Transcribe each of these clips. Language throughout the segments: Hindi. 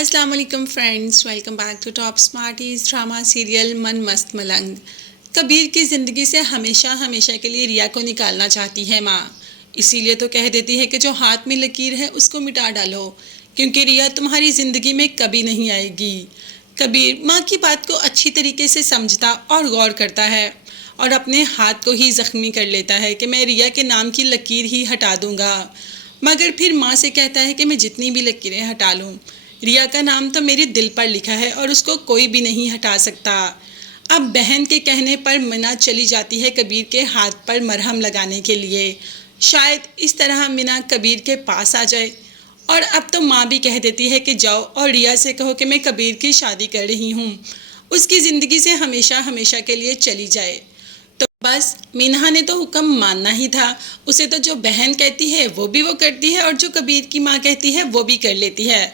अस्सलाम वालेकुम friends, welcome back to top smarties drama serial Man Mast मलंग। कबीर की ज़िंदगी से हमेशा हमेशा के लिए रिया को निकालना चाहती है माँ। इसीलिए तो कह देती है कि जो हाथ में लकीर है उसको मिटा डालो, क्योंकि रिया तुम्हारी ज़िंदगी में कभी नहीं आएगी। कबीर माँ की बात को अच्छी तरीके से समझता और गौर करता है और अपने हाथ को ही ज़ख्मी कर लेता है कि मैं रिया के नाम की लकीर ही हटा दूंगा। मगर फिर माँ से कहता है कि मैं जितनी भी लकीरें हटा लूँ, रिया का नाम तो मेरे दिल पर लिखा है और उसको कोई भी नहीं हटा सकता। अब बहन के कहने पर मिना चली जाती है कबीर के हाथ पर मरहम लगाने के लिए। शायद इस तरह मिना कबीर के पास आ जाए। और अब तो माँ भी कह देती है कि जाओ और रिया से कहो कि मैं कबीर की शादी कर रही हूँ, उसकी ज़िंदगी से हमेशा हमेशा के लिए चली जाए। तो बस मीना ने तो हुक्म मानना ही था। उसे तो जो बहन कहती है वो भी वो करती है और जो कबीर की माँ कहती है वो भी कर लेती है।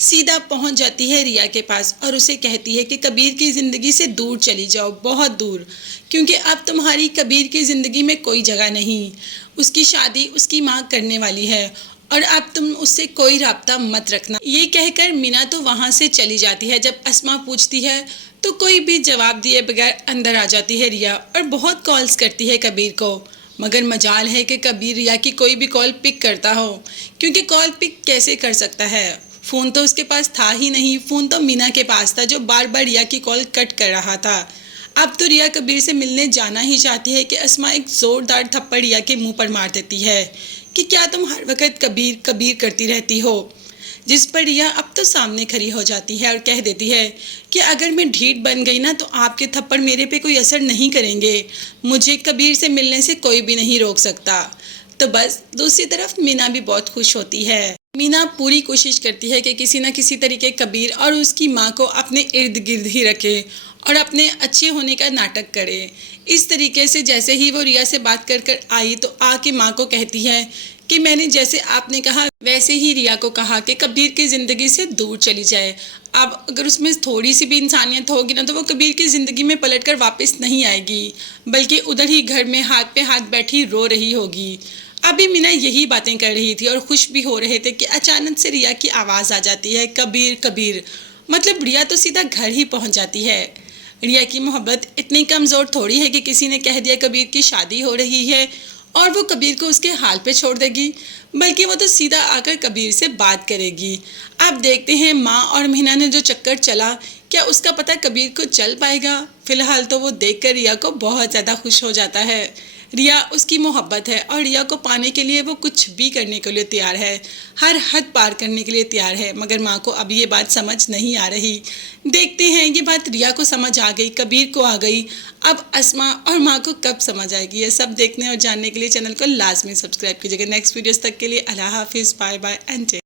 सीधा पहुंच जाती है रिया के पास और उसे कहती है कि कबीर की ज़िंदगी से दूर चली जाओ, बहुत दूर, क्योंकि अब तुम्हारी कबीर की ज़िंदगी में कोई जगह नहीं। उसकी शादी उसकी माँ करने वाली है और अब तुम उससे कोई राब्ता मत रखना। ये कहकर मीना तो वहाँ से चली जाती है। जब अस्मा पूछती है तो कोई भी जवाब दिए बगैर अंदर आ जाती है रिया और बहुत कॉल्स करती है कबीर को। मगर मजाल है कि कबीर रिया की कोई भी कॉल पिक करता हो, क्योंकि कॉल पिक कैसे कर सकता है, फ़ोन तो उसके पास था ही नहीं। फ़ोन तो मीना के पास था जो बार बार रिया की कॉल कट कर रहा था। अब तो रिया कबीर से मिलने जाना ही चाहती है कि अस्मा एक ज़ोरदार थप्पड़ रिया के मुंह पर मार देती है कि क्या तुम हर वक्त कबीर कबीर करती रहती हो। जिस पर रिया अब तो सामने खड़ी हो जाती है और कह देती है कि अगर मैं ढीठ बन गई ना तो आपके थप्पड़ मेरे पे कोई असर नहीं करेंगे, मुझे कबीर से मिलने से कोई भी नहीं रोक सकता। तो बस दूसरी तरफ मीना भी बहुत खुश होती है। मीना पूरी कोशिश करती है कि किसी न किसी तरीके कबीर और उसकी माँ को अपने इर्द गिर्द ही रखे और अपने अच्छे होने का नाटक करे। इस तरीके से जैसे ही वो रिया से बात कर कर आई तो आके माँ को कहती है कि मैंने जैसे आपने कहा वैसे ही रिया को कहा कि कबीर की ज़िंदगी से दूर चली जाए। अब अगर उसमें थोड़ी सी भी इंसानियत होगी ना तो वो कबीर की ज़िंदगी में पलट कर वापस नहीं आएगी, बल्कि उधर ही घर में हाथ पे हाथ बैठी रो रही होगी। अभी मीना यही बातें कर रही थी और खुश भी हो रहे थे कि अचानक से रिया की आवाज़ आ जाती है, कबीर कबीर। मतलब रिया तो सीधा घर ही पहुंच जाती है। रिया की मोहब्बत इतनी कमज़ोर थोड़ी है कि किसी ने कह दिया कबीर की शादी हो रही है और वो कबीर को उसके हाल पे छोड़ देगी, बल्कि वो तो सीधा आकर कबीर से बात करेगी। अब देखते हैं माँ और मीना ने जो चक्कर चला क्या उसका पता कबीर को चल पाएगा। फिलहाल तो वो देखकर रिया को बहुत ज़्यादा खुश हो जाता है। रिया उसकी मोहब्बत है और रिया को पाने के लिए वो कुछ भी करने के लिए तैयार है, हर हद पार करने के लिए तैयार है। मगर माँ को अब ये बात समझ नहीं आ रही। देखते हैं ये बात रिया को समझ आ गई, कबीर को आ गई, अब अस्मा और माँ को कब समझ आएगी। ये सब देखने और जानने के लिए चैनल को लाजमी सब्सक्राइब कीजिएगा। नेक्स्ट वीडियोस तक के लिए अल्लाह हाफिज़, बाय बाय एंड